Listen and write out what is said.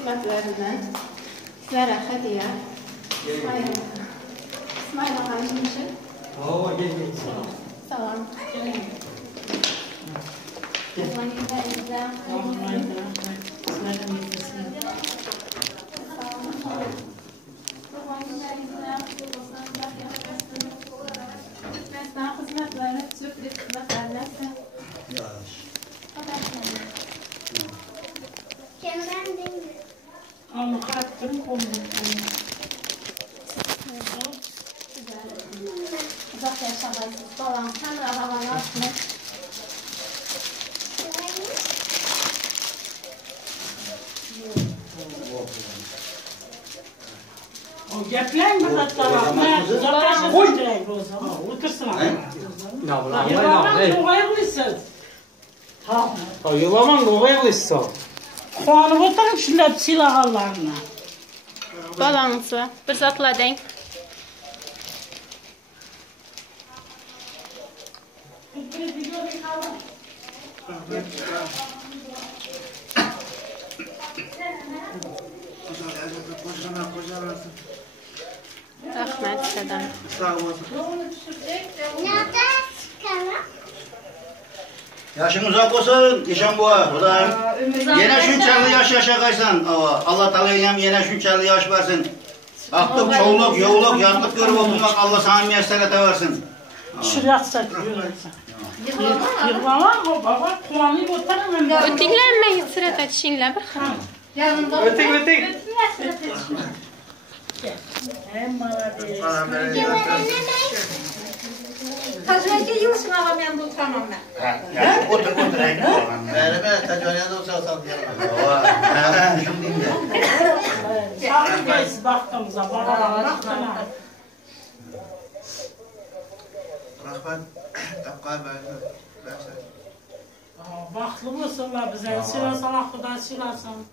hizmetlerinden sizlere hediye. İsmail ağacın için. Oo, gel. Salam. Mesna hizmetlerine sürpriz hizmetlerine. Ama kattım onu. Uzak yaşamayısız falan. Sen de arabayı açmış. O geplen mi hatta? Ne? Uzak yaşasın direkt o zaman. Otursun ama. Yılaman doğayabilirsiniz. Tamam. Yılaman doğayabilirsin. Kuanı oturun şunlar silahlarına. Balansı. Bir zatla denk. Rahmet sizden. Sağ olasın. Yaşın uzak olsun, yaşam bu. Yine şunçalı yaş yaşa kaysan. Allah talayınem yine şunçalı yaş versin. Aklık, çoğuluk, yoğuluk, yatlık görüp oturmak Allah sana müyesserete versin. Şuraya yürüyorsun. Yıklaman mı baba? Kuanı oturun. Öteklenmeyin sırat açışınla bir xam. Ötek. Tacvayca yiyorsun ama ben de utanmam ben. Otur. Merhaba, tacvayda otursan diyelim. Şimdi de. Sağlık gelsin baktığımıza. Baktığına. Rahman, tapkay ben. Baklı mısınlar bize? Silah sana Xuda silasın.